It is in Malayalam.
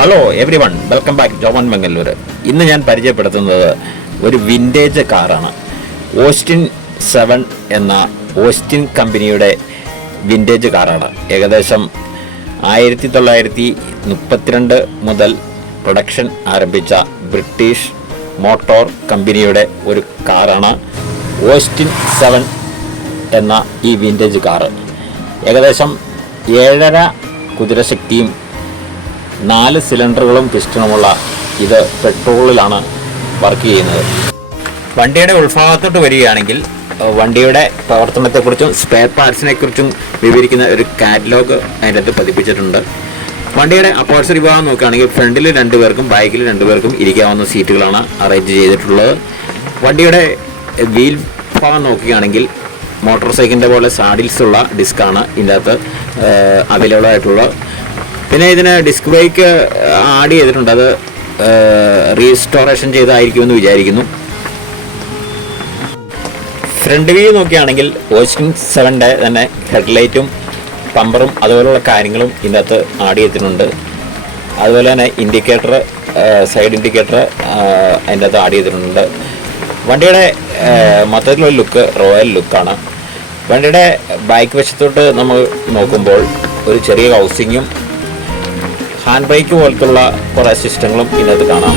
Hello everyone, welcome back Joman Mangalore. ഇന്ന് ഞാൻ പരിചയപ്പെടുത്തുന്നത് ഒരു വിൻറ്റേജ് കാറാണ്. ഓസ്റ്റിൻ 7 എന്ന ഓസ്റ്റിൻ കമ്പനിയുടെ വിൻറ്റേജ് കാറാണ്. ഏകദേശം 1932 മുതൽ പ്രൊഡക്ഷൻ ആരംഭിച്ച ബ്രിട്ടീഷ് മോട്ടോർ കമ്പനിയുടെ ഒരു കാറാണ് ഓസ്റ്റിൻ 7 എന്ന ഈ വിൻറ്റേജ് കാറ്. ഏകദേശം 7.5 കുതിരശക്തിയും 4 സിലിണ്ടറുകളും പിസ്റ്റണുമുള്ള ഇത് പെട്രോളിലാണ് വർക്ക് ചെയ്യുന്നത്. വണ്ടിയുടെ ഉൾഭാഗത്തോട്ട് വരികയാണെങ്കിൽ വണ്ടിയുടെ പ്രവർത്തനത്തെക്കുറിച്ചും സ്പെയർ പാർട്സിനെ കുറിച്ചും വിവരിക്കുന്ന ഒരു കാറ്റലോഗ് അതിൻ്റെ അകത്ത് പതിപ്പിച്ചിട്ടുണ്ട്. വണ്ടിയുടെ അപ്പോൾസറി ഭാഗം നോക്കുകയാണെങ്കിൽ ഫ്രണ്ടിൽ 2 പേർക്കും ബാക്കിൽ 2 പേർക്കും ഇരിക്കാവുന്ന സീറ്റുകളാണ് അറേഞ്ച് ചെയ്തിട്ടുള്ളത്. വണ്ടിയുടെ വീൽ ഭാഗം നോക്കുകയാണെങ്കിൽ മോട്ടോർ സൈക്കിളിൻ്റെ പോലെ സാഡിൽസ് ഉള്ള ഡിസ്ക്കാണ് ഇതിൻ്റെ അകത്ത് അവൈലബിൾ ആയിട്ടുള്ളത്. പിന്നെ ഇതിന് ഡിസ്ക് ബ്രേക്ക് ആഡ് ചെയ്തിട്ടുണ്ട്. അത് റീസ്റ്റോറേഷൻ ചെയ്തായിരിക്കുമെന്ന് വിചാരിക്കുന്നു. ഫ്രണ്ട് വ്യൂ നോക്കുകയാണെങ്കിൽ ഓസ്റ്റിൻ 7 തന്നെ ഹെഡ്ലൈറ്റും പമ്പറും അതുപോലുള്ള കാര്യങ്ങളും ഇതിനകത്ത് ആഡ് ചെയ്തിട്ടുണ്ട്. അതുപോലെ തന്നെ ഇൻഡിക്കേറ്റർ, സൈഡ് ഇൻഡിക്കേറ്റർ അതിൻ്റെ അകത്ത് ആഡ് ചെയ്തിട്ടുണ്ട്. വണ്ടിയുടെ മൊത്തത്തിലുള്ള ലുക്ക് റോയൽ ലുക്കാണ്. വണ്ടിയുടെ ബാക്ക് വശത്തോട്ട് നമ്മൾ നോക്കുമ്പോൾ ഒരു ചെറിയ ഹൗസിങ്ങും ഹാൻഡ് ബ്രേക്ക് പോലത്തുള്ള കുറേ സിസ്റ്റങ്ങളും ഇതിനകത്ത് കാണാം.